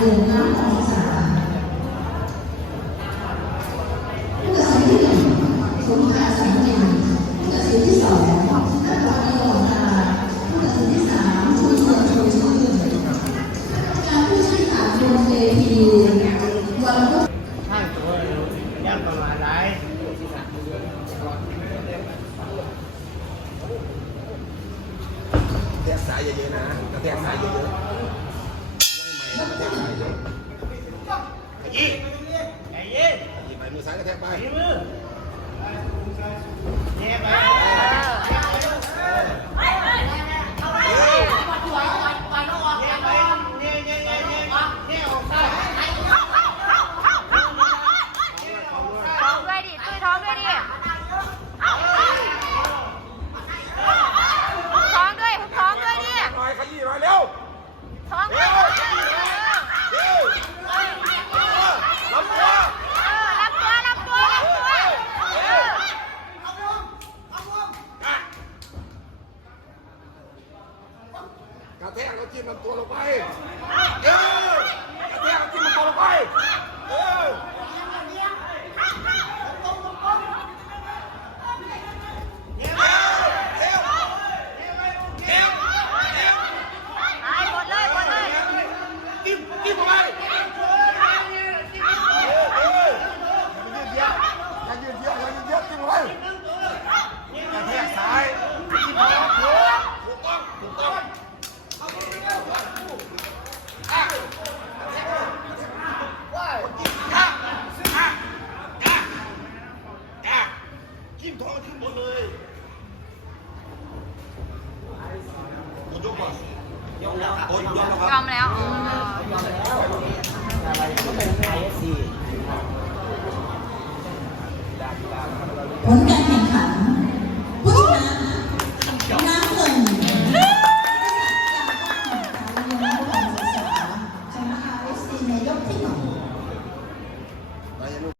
แยกสายเยอะๆนะแยกสายเยอะๆ อ้ยี่ไอ้เย็นยี่ไปมือซ้ายกระแทกไปมือแย่ไป เออ แย่ไปแย่แย่แย่แย่แย่ออกซ้าย ท้องด้วยดิตุ้ยท้องด้วยดิท้องด้วยท้องด้วยดิ หน่อยขยี้หน่อยเร็ว ท้องด้วย เร็วลำตัว เออรับตัวรับตัวรับตัวเออ อะกระแทกแล้ว จิ้มลำตัวลงไป เออเอาจิ้มลำตัวลงไป เออ ตายหมดเลยหมดเลย จิ้มจิ้มลงไปเอออย่ายืดเยอะอย่ายืดเยอะอย่ายืดเยอะจิ้มลงไปกระแทกซ้ายจิ้มลงไปถูกต้องถูกต้องอะอะอะอะ จิ้มท้องจิ้มหมดเลยกดยกก่อนยกแล้วกดยกแล้วครับยอมแล้วเออผลการแข่ง よって